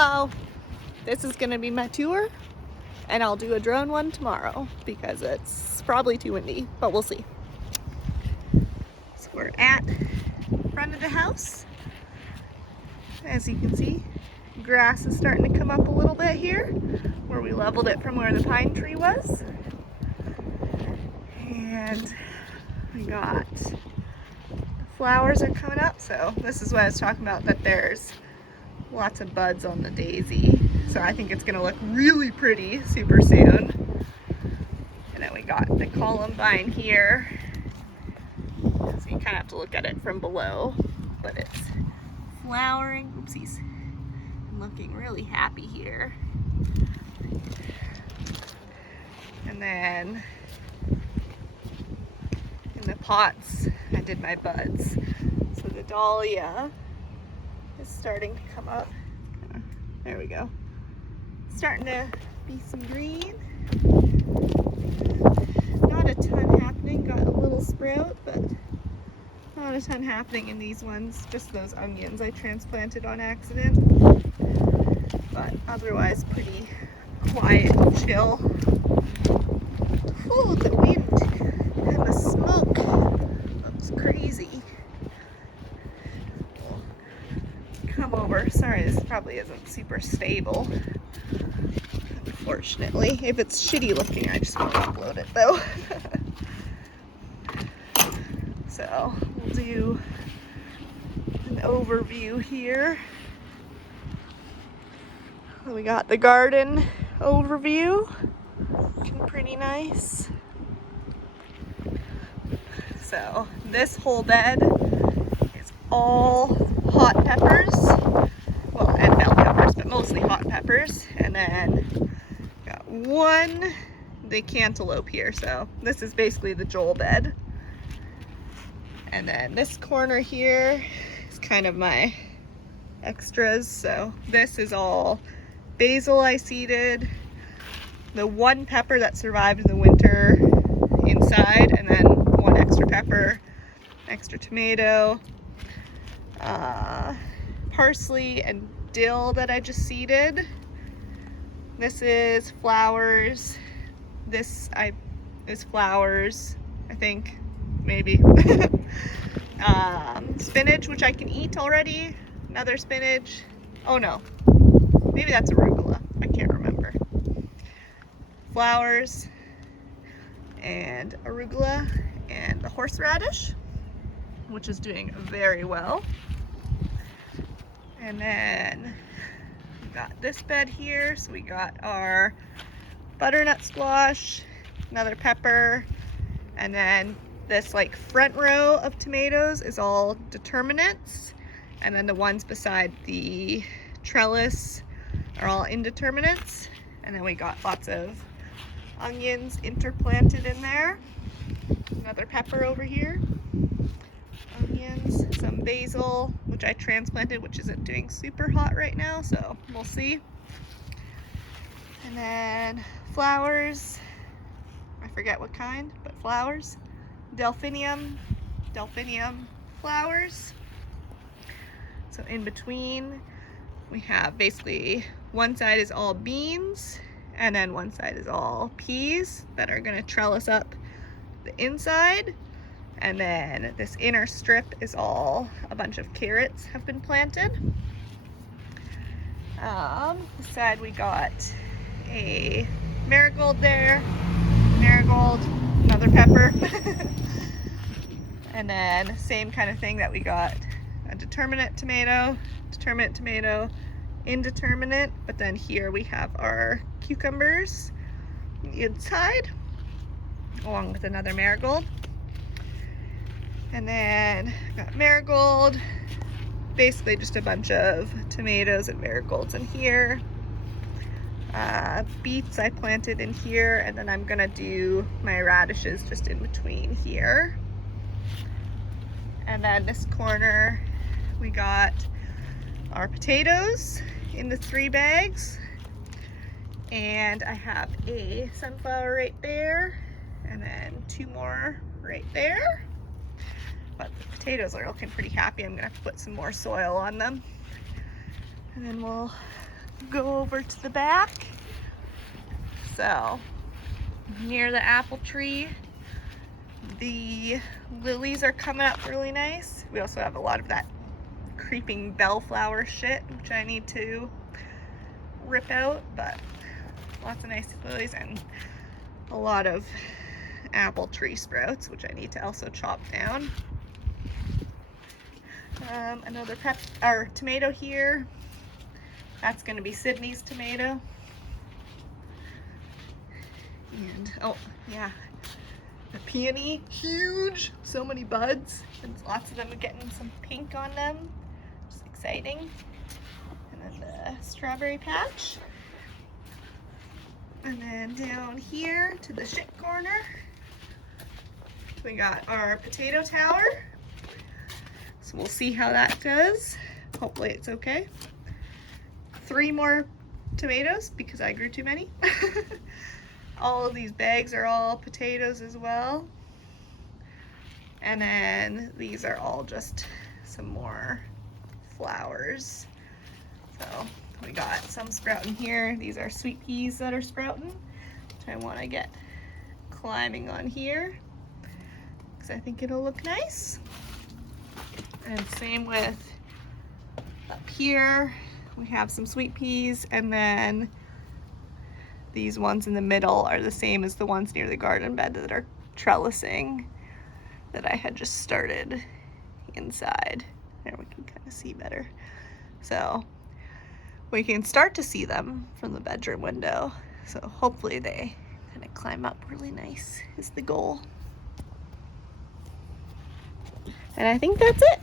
Hello! This is gonna be my tour, and I'll do a drone one tomorrow because it's probably too windy, but we'll see. So we're at the front of the house. As you can see, grass is starting to come up a little bit here, where we leveled it from where the pine tree was. And we got the flowers are coming up, so this is what I was talking about, that there's lots of buds on the daisy. So I think it's gonna look really pretty super soon. And then we got the columbine here. So you kind of have to look at it from below, but it's flowering. Oopsies. I'm looking really happy here. And then in the pots, I did my buds. So the dahlia is starting to come up. There we go. Starting to be some green. Not a ton happening. Got a little sprout, but not a ton happening in these ones. Just those onions I transplanted on accident. But otherwise pretty quiet and chill. Ooh, the wind and the smoke. That's crazy. Come over. Sorry, this probably isn't super stable. Unfortunately, if it's shitty looking, I just won't upload it though. So we'll do an overview here. We got the garden overview. Looking pretty nice. So this whole bed is all hot peppers. Well, and bell peppers, but mostly hot peppers. And then got the cantaloupe here. So this is basically the Joel bed. And then this corner here is kind of my extras. So this is all basil I seeded. The one pepper that survived in the winter inside, and then one extra pepper, extra tomato, parsley and dill that I just seeded. This is flowers. This is flowers, I think, maybe. Spinach, which I can eat already. Another spinach. Oh no, maybe that's arugula. I can't remember. Flowers and arugula and the horseradish, which is doing very well. And then we got this bed here. So we got our butternut squash, another pepper, and then this like front row of tomatoes is all determinants, and then the ones beside the trellis are all indeterminates. And then we got lots of onions interplanted in there. Another pepper over here. Onions, some basil, which I transplanted, which isn't doing super hot right now, so we'll see. And then flowers. I forget what kind, but flowers. Delphinium flowers. So in between we have basically one side is all beans, and then one side is all peas that are gonna trellis up the inside. And then this inner strip is all a bunch of carrots have been planted. This side we got a marigold there, marigold, another pepper. And then same kind of thing that we got a determinate tomato, indeterminate, but then here we have our cucumbers on the inside, along with another marigold. And then got marigold, basically just a bunch of tomatoes and marigolds in here. Beets I planted in here, and then I'm gonna do my radishes just in between here. And then this corner we got our potatoes in the 3 bags, and I have a sunflower right there, and then 2 more right there. But the potatoes are looking pretty happy. I'm gonna have to put some more soil on them, and then we'll go over to the back. So near the apple tree, the lilies are coming up really nice. We also have a lot of that creeping bellflower shit, which I need to rip out, but lots of nice lilies and a lot of apple tree sprouts, which I need to also chop down. Another tomato here. That's going to be Sydney's tomato. And oh yeah, the peony, huge, so many buds, and lots of them are getting some pink on them, which is exciting. And then the strawberry patch. And then down here to the shit corner, we got our potato tower. So we'll see how that does. Hopefully it's okay. 3 more tomatoes because I grew too many. All of these bags are all potatoes as well. And then these are all just some more flowers. So we got some sprouting here. These are sweet peas that are sprouting, which I want to get climbing on here because I think it'll look nice. And same with up here, we have some sweet peas, and then these ones in the middle are the same as the ones near the garden bed that are trellising that I had just started inside. There we can kind of see better. So we can start to see them from the bedroom window. So hopefully they kind of climb up really nice is the goal. And I think that's it.